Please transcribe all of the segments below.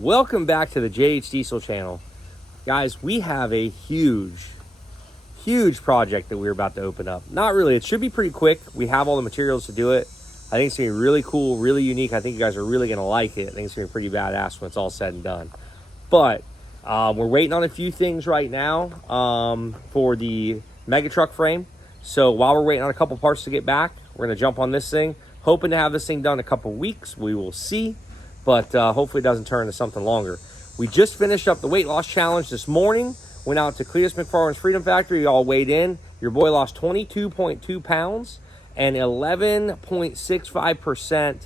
Welcome back to the JH Diesel channel. Guys, we have a huge project that we're about to open up. Not really, it should be pretty quick. We have all the materials to do it. I think it's gonna be really cool, really unique. I think you guys are really gonna like it. I think it's gonna be pretty badass when it's all said and done. But we're waiting on a few things right now for the mega truck frame. So while we're waiting on a couple parts to get back, we're gonna jump on this thing. Hoping to have this thing done in a couple weeks. We will see. But hopefully it doesn't turn into something longer. We just finished up the weight loss challenge this morning. Went out to Cletus McFarland's Freedom Factory. We all weighed in. Your boy lost 22.2 pounds and 11.65%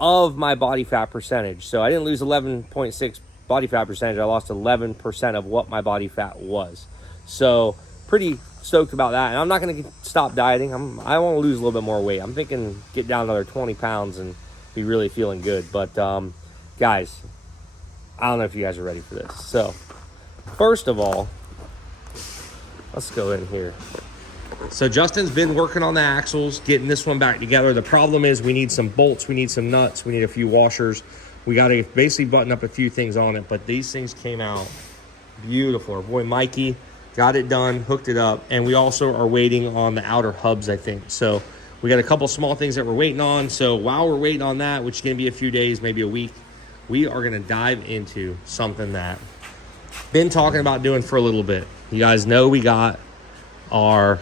of my body fat percentage. So I didn't lose 11.6 body fat percentage. I lost 11% of what my body fat was. So pretty stoked about that. And I'm not going to stop dieting. I want to lose a little bit more weight. I'm thinking get down another 20 pounds and be really feeling good. But guys, I don't know if you guys are ready for this. So first of all, let's go in here. So Justin's been working on the axles, getting this one back together. The problem is we need some bolts, we need some nuts, we need a few washers. We got to basically button up a few things on it, but these things came out beautiful. Our boy Mikey got it done, hooked it up, and we also are waiting on the outer hubs, I think. So we got a couple small things that we're waiting on. So while we're waiting on that, which is going to be a few days, maybe a week, we are going to dive into something that I've been talking about doing for a little bit. You guys know we got our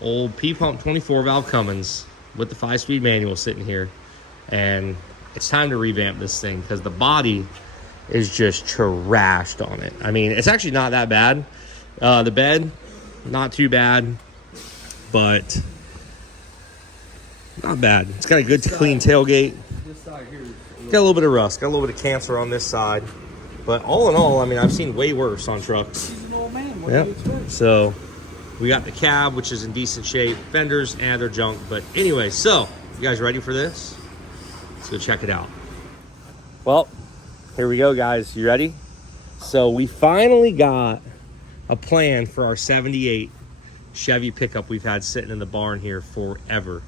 old P-Pump 24 valve Cummins with the 5-speed manual sitting here. And it's time to revamp this thing because the body is just trashed on it. I mean, it's actually not that bad. The bed, not too bad, but not bad. It's got a good clean tailgate. This side here is Got a little bit of rust, got a little bit of cancer on this side. But all in all, I mean, I've seen way worse on trucks. man. What Yep. do you expect? So we got the cab, which is in decent shape. Fenders, and they're junk. But anyway, so you guys ready for this? Let's go check it out. Well, here we go, guys. You ready? So we finally got a plan for our 78 Chevy pickup we've had sitting in the barn here forever.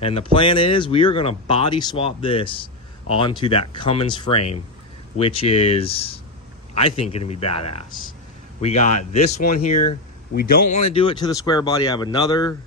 And the plan is we are going to body swap this onto that Cummins frame, which is, I think, going to be badass. We got this one here. We don't want to do it to the square body. I have another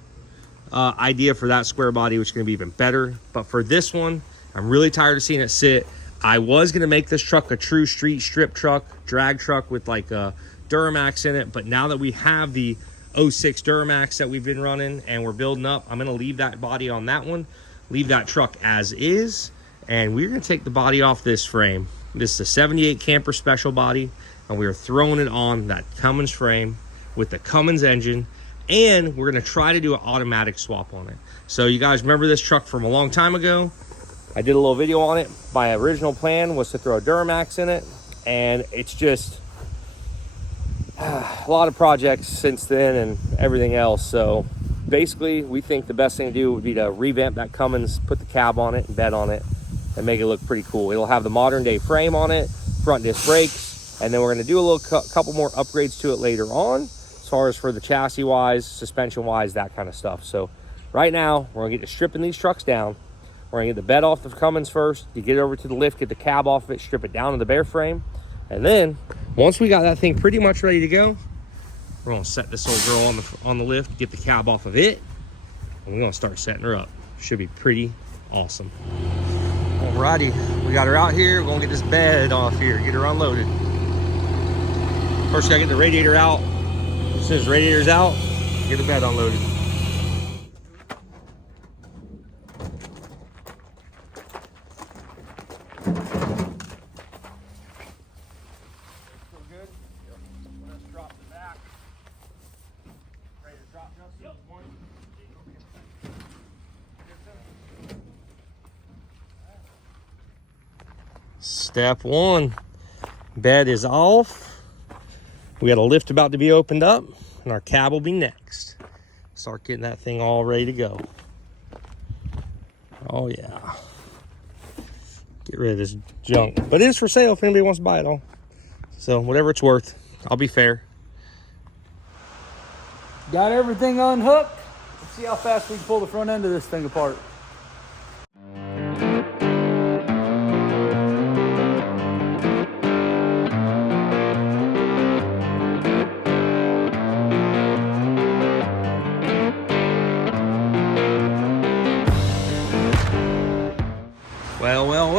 idea for that square body, which is going to be even better. But for this one, I'm really tired of seeing it sit. I was going to make this truck a true street strip truck, drag truck with like a Duramax in it. But now that we have the 06 Duramax that we've been running and we're building up, I'm going to leave that body on that one, leave that truck as is, and we're going to take the body off this frame. This is a 78 Camper Special body, and we are throwing it on that Cummins frame with the Cummins engine, and we're going to try to do an automatic swap on it. So you guys remember this truck from a long time ago. I did a little video on it. My original plan was to throw a Duramax in it, and it's just a lot of projects since then and everything else. So basically we think the best thing to do would be to revamp that Cummins, put the cab on it and bed on it, and make it look pretty cool. It'll have the modern day frame on it, front disc brakes, and then we're going to do a little couple more upgrades to it later on as far as for the chassis wise, suspension wise, that kind of stuff. So right now we're going to get to stripping these trucks down. We're going to get the bed off the Cummins first, you get it over to the lift, get the cab off of it, strip it down to the bare frame, and then once we got that thing pretty much ready to go, we're going to set this old girl on the lift, get the cab off of it, and we're going to start setting her up. Should be pretty awesome. Alrighty, we got her out here. We're going to get this bed off here, get her unloaded. First, got to get the radiator out. As soon as the radiator's out, get the bed unloaded. Step one, bed is off. We got a lift about to be opened up, and our cab will be next. Start getting that thing all ready to go. Oh yeah. Get rid of this junk. But it is for sale if anybody wants to buy it all. So whatever it's worth, I'll be fair. Got everything unhooked. Let's see how fast we can pull the front end of this thing apart.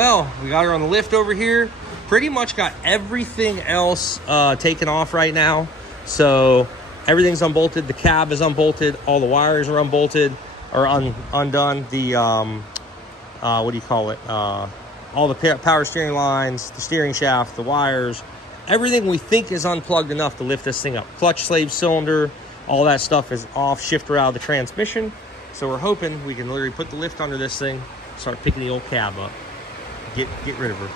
well. We got her on the lift over here. Pretty much got everything else taken off right now. So everything's unbolted. The cab is unbolted. All the wires are unbolted or undone. The what do you call it? All the power steering lines, the steering shaft, the wires, everything we think is unplugged enough to lift this thing up. Clutch slave cylinder, all that stuff is off. Shifter out of the transmission. So we're hoping we can literally put the lift under this thing, start picking the old cab up, get rid of her.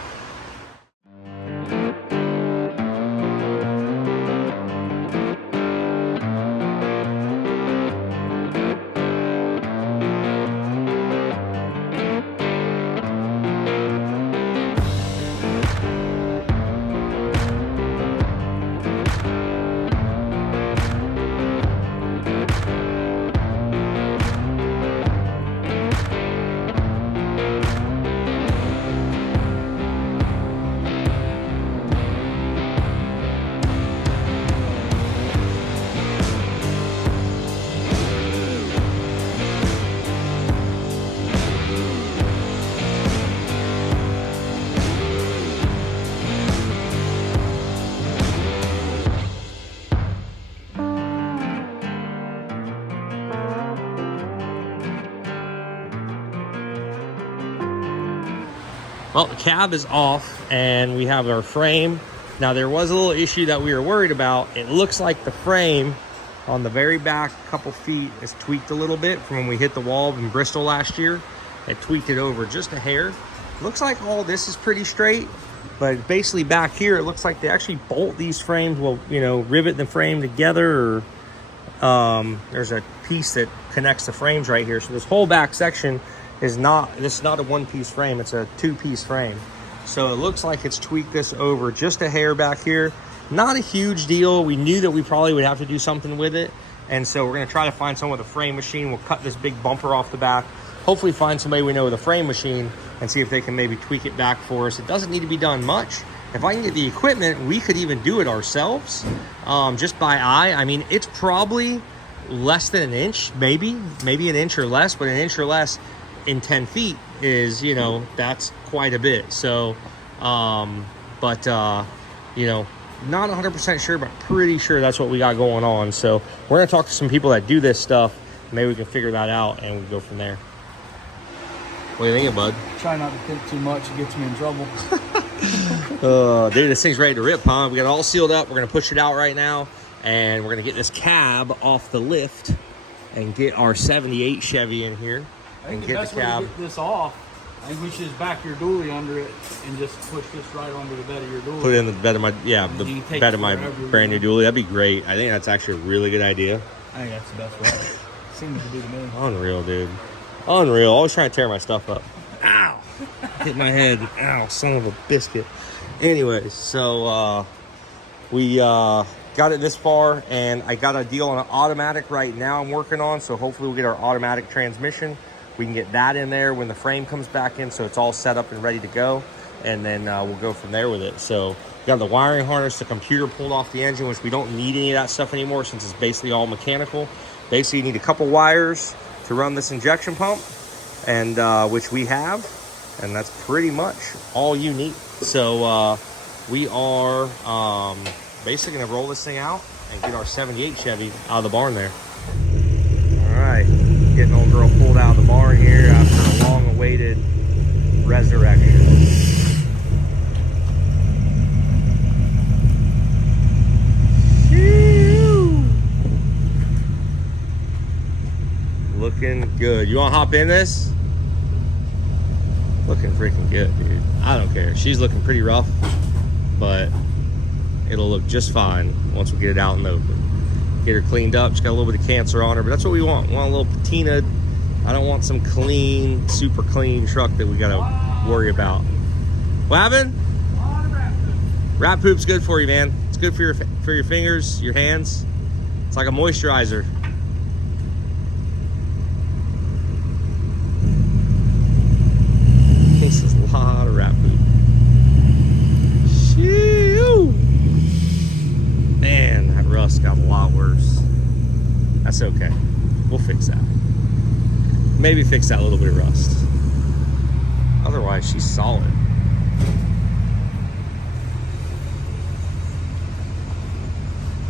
Well, the cab is off and we have our frame. Now there was a little issue that we were worried about. It looks like the frame on the very back couple feet is tweaked a little bit from when we hit the wall in Bristol last year. It tweaked it over just a hair. Looks like all this is pretty straight, but basically back here, it looks like they actually bolt these frames, well, you know, rivet the frame together, or there's a piece that connects the frames right here. So this whole back section is not a one-piece frame, it's a two-piece frame. So it looks like it's tweaked this over just a hair back here. Not a huge deal. We knew that we probably would have to do something with it, and so we're gonna try to find someone with a frame machine. We'll cut this big bumper off the back, hopefully find somebody we know with a frame machine and see if they can maybe tweak it back for us. It doesn't need to be done much. If I can get the equipment, we could even do it ourselves, just by eye. I mean, it's probably less than an inch, maybe an inch or less, but an inch or less in 10 feet is, you know, that's quite a bit. So, you know, not 100% sure, but pretty sure that's what we got going on. So we're gonna talk to some people that do this stuff. Maybe we can figure that out and we go from there. What do you think, bud? Try not to think too much, it gets me in trouble. Dude, this thing's ready to rip, huh? We got it all sealed up. We're gonna push it out right now, and we're gonna get this cab off the lift and get our 78 Chevy in here. I think the best way to get this off, I think we should just back your dually under it and just push this right onto the bed of your dually. Put it in the bed of my, yeah, the bed of my brand new dually. That'd be great. I think that's actually a really good idea. I think that's the best way. Seems to be the move. Unreal, dude. Unreal. Always trying to tear my stuff up. Ow. Hit my head. Ow, son of a biscuit. Anyways, so we got it this far, and I got a deal on an automatic right now I'm working on, so hopefully we'll get our automatic transmission. We can get that in there when the frame comes back in, so it's all set up and ready to go, and then we'll go from there with it. So we got the wiring harness, the computer pulled off the engine, which we don't need any of that stuff anymore since it's basically all mechanical. Basically, you need a couple wires to run this injection pump, and which we have, and that's pretty much all you need. So we are basically gonna roll this thing out and get our 78 Chevy out of the barn there. All right, getting old girl pulled out of the barn here after a long-awaited resurrection. Looking good. You want to hop in this? Looking freaking good, dude. I don't care. She's looking pretty rough, but it'll look just fine once we get it out and open. Get her cleaned up. She's got a little bit of cancer on her, but that's what we want. We want a little patina. I don't want some clean, super clean truck that we gotta worry about. What happened? Rat poop's good for you, man. It's good for your fingers, your hands. It's like a moisturizer. This is a lot of rat poop. Shoo! Man, that rust got a lot worse. That's okay. We'll fix that. Maybe fix that little bit of rust. Otherwise, she's solid.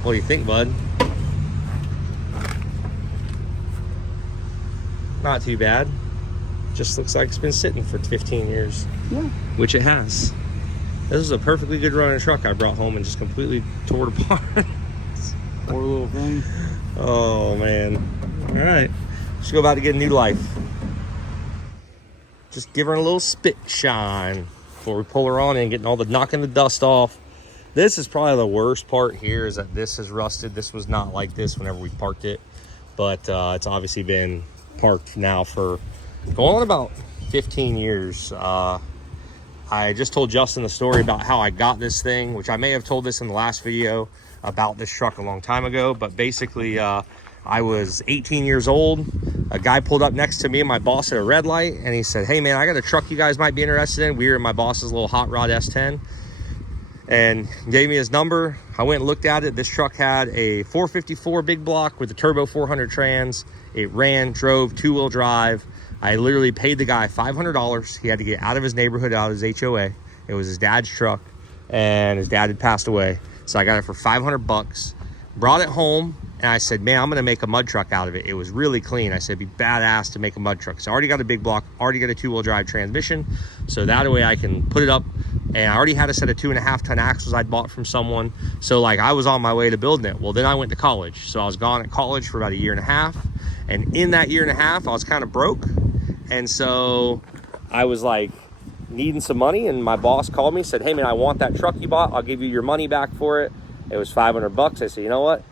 What do you think, bud? Not too bad. Just looks like it's been sitting for 15 years. Yeah. Which it has. This is a perfectly good running truck I brought home and just completely tore it apart. Poor little thing. Oh, man. All right. Let's go about to get a new life. Just give her a little spit shine before we pull her on and getting all the knocking the dust off. This is probably the worst part here, is that this is rusted. This was not like this whenever we parked it, but it's obviously been parked now for going on about 15 years. I just told Justin the story about how I got this thing, which I may have told this in the last video about this truck a long time ago, but basically I was 18 years old. A guy pulled up next to me and my boss at a red light, and he said, "Hey man, I got a truck you guys might be interested in." We were in my boss's little hot rod S10, and gave me his number. I went and looked at it. This truck had a 454 big block with a turbo 400 trans. It ran, drove, two-wheel drive. I literally paid the guy $500. He had to get out of his neighborhood, out of his HOA. It was his dad's truck, and his dad had passed away. So I got it for 500 bucks, brought it home, and I said, man, I'm gonna make a mud truck out of it. It was really clean. I said, it'd be badass to make a mud truck. So I already got a big block, already got a two-wheel drive transmission. So that way I can put it up, and I already had a set of 2.5 ton axles I'd bought from someone. So like I was on my way to building it. Well, then I went to college. So I was gone at college for about 1.5 years. And in that 1.5 years, I was kind of broke. And so I was like needing some money, and my boss called me, said, "Hey man, I want that truck you bought. I'll give you your money back for it." It was 500 bucks. I said, "You know what?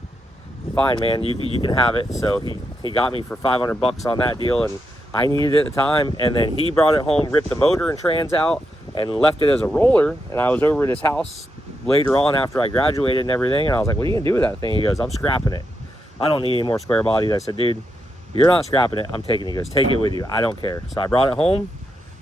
Fine, man, you can have it." So he got me for 500 bucks on that deal, and I needed it at the time. And then he brought it home, ripped the motor and trans out, and left it as a roller. And I was over at his house later on after I graduated and everything, and I was like, "What are you gonna do with that thing?" He goes, "I'm scrapping it. I don't need any more square bodies." I said, "Dude, you're not scrapping it. I'm taking it." He goes, "Take it with you. I don't care." So I brought it home,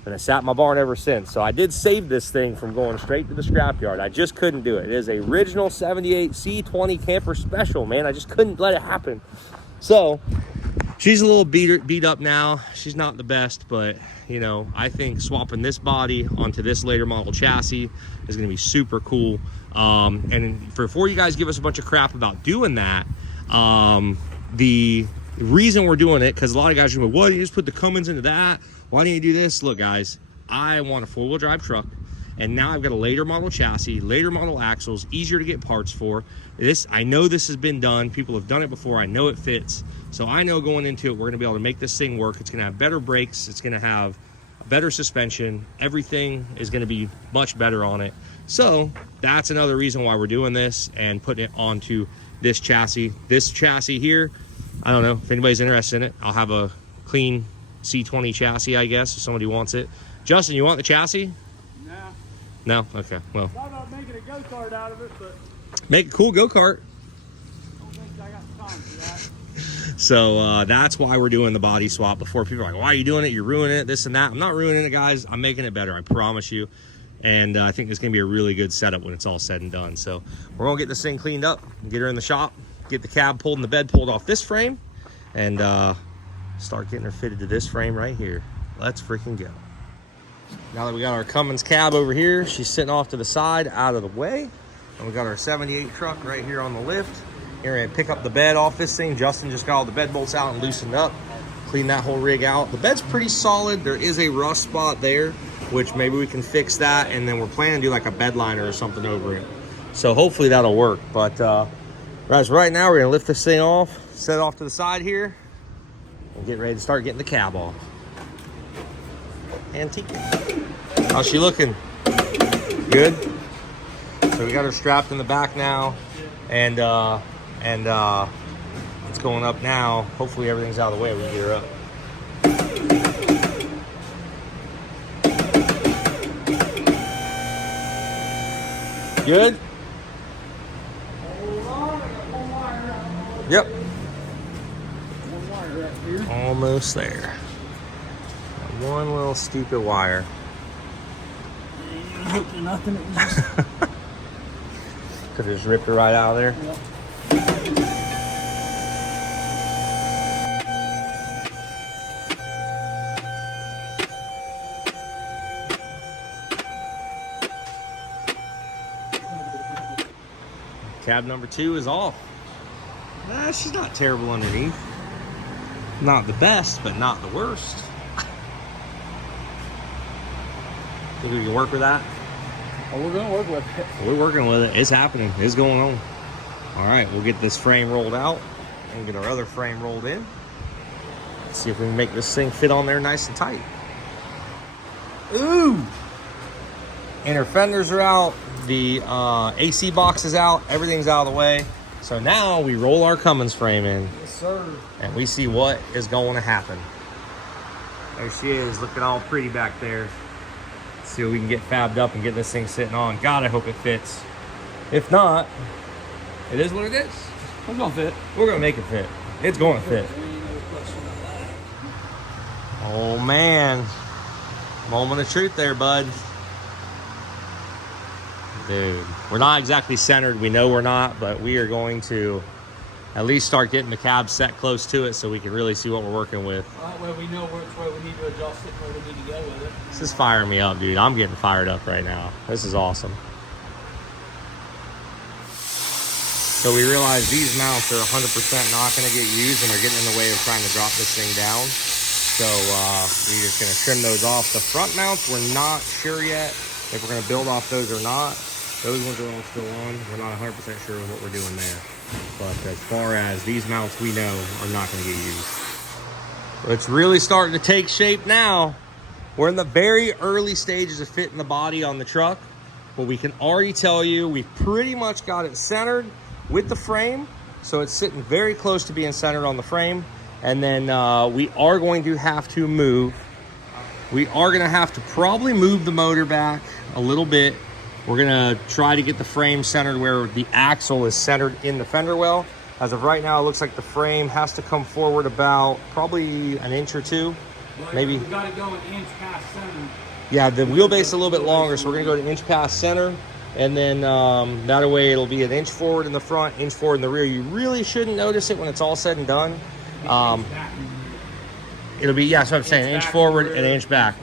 and it sat in my barn ever since. So I did save this thing from going straight to the scrapyard. I just couldn't do it. It is a original 78 C20 camper special, man. I just couldn't let it happen. So she's a little beat up now. She's not the best, but you know, I think swapping this body onto this later model chassis is going to be super cool. And before you guys give us a bunch of crap about doing that, the reason we're doing it, because a lot of guys are going, "What, you just put the Cummins into that? Why didn't you do this?" Look guys, I want a 4-wheel drive truck, and now I've got a later model chassis, later model axles, easier to get parts for this. I know this has been done, people have done it before, I know it fits. So I know going into it, we're going to be able to make this thing work. It's going to have better brakes, it's going to have better suspension, everything is going to be much better on it. So that's another reason why we're doing this and putting it onto this chassis. This chassis here, I don't know if anybody's interested in it. I'll have a clean C20 chassis, I guess, if somebody wants it. Justin, you want the chassis? Nah. No? Okay, well. Thought about making a go-kart out of it, but Make a cool go-kart. I don't think I got time for that. So that's why we're doing the body swap. Before people are like, "Why are you doing it? You're ruining it, this and that." I'm not ruining it, guys. I'm making it better, I promise you. And I think it's going to be a really good setup when it's all said and done. So we're going to get this thing cleaned up, get her in the shop, get the cab pulled and the bed pulled off this frame, and start getting her fitted to this frame right here. Let's freaking go. Now that we got our Cummins cab over here, she's sitting off to the side out of the way. And we got our 78 truck right here on the lift. Here, we're gonna pick up the bed off this thing. Justin just got all the bed bolts out and loosened up, clean that whole rig out. The bed's pretty solid. There is a rust spot there, which maybe we can fix that, and then we're planning to do like a bed liner or something over it. So hopefully that'll work. But guys, right now we're gonna lift this thing off, set it off to the side here, and get ready to start getting the cab off. Antique. How's she looking? Good? So we got her strapped in the back now, and it's going up now. Hopefully everything's out of the way. We can get her up. Good? Yep. One wire right here. Almost there. One little stupid wire. Hooked to nothing. It was just... Could have just ripped her right out of there. Yep. Cab number 2 is off. She's not terrible underneath. Not the best, but not the worst. Think we can work with that? Oh, we're gonna work with it. We're working with it. It's happening. It's going on. All right, we'll get this frame rolled out and get our other frame rolled in. Let's see if we can make this thing fit on there nice and tight. Ooh! Inner fenders are out. The AC box is out. Everything's out of the way. So now we roll our Cummins frame in. Yes, sir. And we see what is going to happen. There she is, looking all pretty back there. Let's see what we can get fabbed up and get this thing sitting on. God, I hope it fits. If not, it is what it is. It's gonna fit. We're gonna make it fit. It's going to fit. Oh man, moment of truth there, bud. Dude, we're not exactly centered. We know we're not, but we are going to at least start getting the cab set close to it so we can really see what we're working with. That way we know which way we need to adjust it, where we need to go with it. This is firing me up, dude. I'm getting fired up right now. This is awesome. So we realize these mounts are 100% not going to get used, and they're getting in the way of trying to drop this thing down. So we're just going to trim those off. The front mounts, we're not sure yet if we're going to build off those or not. Those ones are all still on. We're not 100% sure what we're doing there. But as far as these mounts, we know are not going to get used. It's really starting to take shape now. We're in the very early stages of fitting the body on the truck, but we can already tell you we've pretty much got it centered with the frame. So it's sitting very close to being centered on the frame. And then we are going to have to move. We are going to have to probably move the motor back a little bit. We're going to try to get the frame centered where the axle is centered in the fender well. As of right now, it looks like the frame has to come forward about probably an inch or two. Well, maybe. We got to go an inch past center. Yeah, the wheelbase is a little bit longer, so we're going to go to an inch past center. And then that way it'll be an inch forward in the front, inch forward in the rear. You really shouldn't notice it when it's all said and done. It'll be, yeah, that's what I'm saying, an inch forward and an inch back.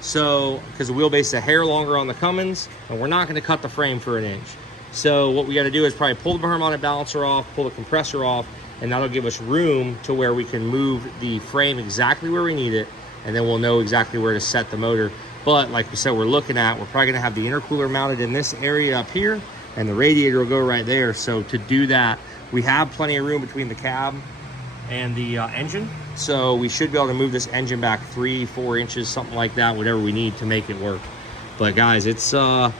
So, because the wheelbase is a hair longer on the Cummins, and we're not going to cut the frame for an inch. So what we got to do is probably pull the harmonic balancer off, pull the compressor off, and that'll give us room to where we can move the frame exactly where we need it, and then we'll know exactly where to set the motor. But like we said, we're probably going to have the intercooler mounted in this area up here, and the radiator will go right there. So to do that, we have plenty of room between the cab and the engine. So we should be able to move this engine back 3-4 inches, something like that, whatever we need to make it work. But guys, it's still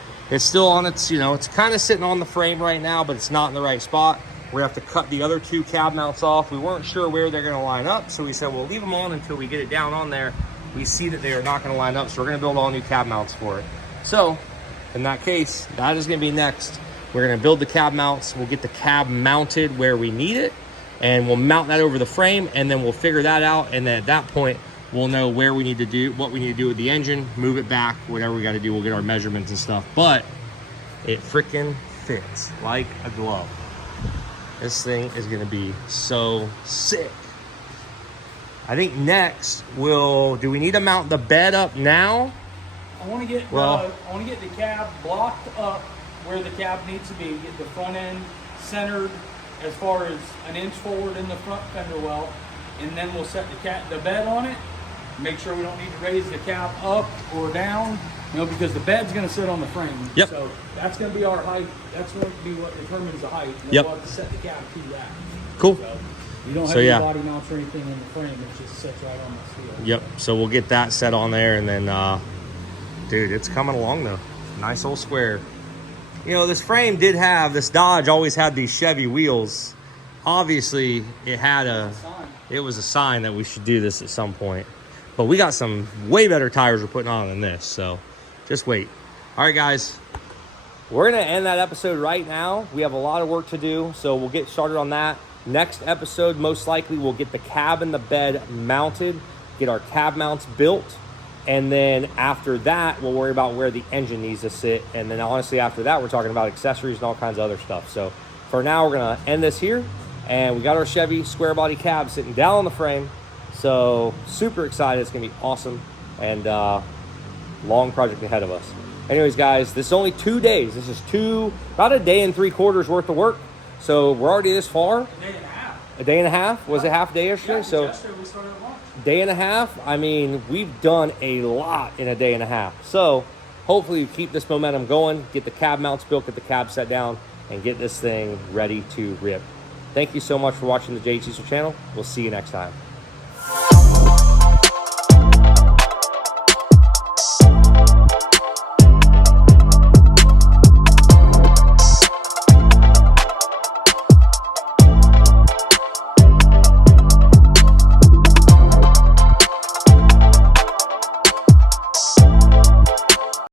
on its, it's kind of sitting on the frame right now, but it's not in the right spot. We're gonna have to cut the other 2 cab mounts off. We weren't sure where they're gonna line up, so we said we'll leave them on until we get it down on there. We see that they are not gonna line up, so we're gonna build all new cab mounts for it. So in that case, that is gonna be next. We're gonna build the cab mounts. We'll get the cab mounted where we need it, and we'll mount that over the frame, and then we'll figure that out. And then at that point, we'll know where we need to do, what we need to do with the engine, move it back, whatever we got to do. We'll get our measurements and stuff, but it freaking fits like a glove. This thing is going to be so sick. I think next do we need to mount the bed up now? I want to get the cab blocked up where the cab needs to be. Get the front end centered as far as an inch forward in the front fender well, and then we'll set the bed on it. Make sure we don't need to raise the cab up or down, because the bed's going to sit on the frame. Yep. So that's going to be our height. That's going to be what determines the height. And yep. We'll have to set the cab to that. Cool. So you don't have any body mounts or anything in the frame. It just sits right on the steel. Yep. So we'll get that set on there, and then, dude, it's coming along though. Nice old square. This frame this Dodge always had these Chevy wheels. Obviously, it was a sign that we should do this at some point. But we got some way better tires we're putting on than this, so just wait. All right, guys. We're going to end that episode right now. We have a lot of work to do, so we'll get started on that. Next episode, most likely, we'll get the cab and the bed mounted, get our cab mounts built, and then after that, we'll worry about where the engine needs to sit. And then honestly, after that, we're talking about accessories and all kinds of other stuff. So for now, we're going to end this here. And we got our Chevy square body cab sitting down on the frame. So super excited. It's going to be awesome. And long project ahead of us. Anyways, guys, this is only 2 days. This is about a day and 3/4 worth of work. So we're already this far. A day and a half. A day and a half? Was it half a day yesterday? Yeah, So yesterday we started at lunch. day and a half. I mean, we've done a lot in a day and a half. So hopefully we keep this momentum going, get the cab mounts built, get the cab set down, and get this thing ready to rip. Thank you so much for watching the J.H. Easter channel. We'll see you next time.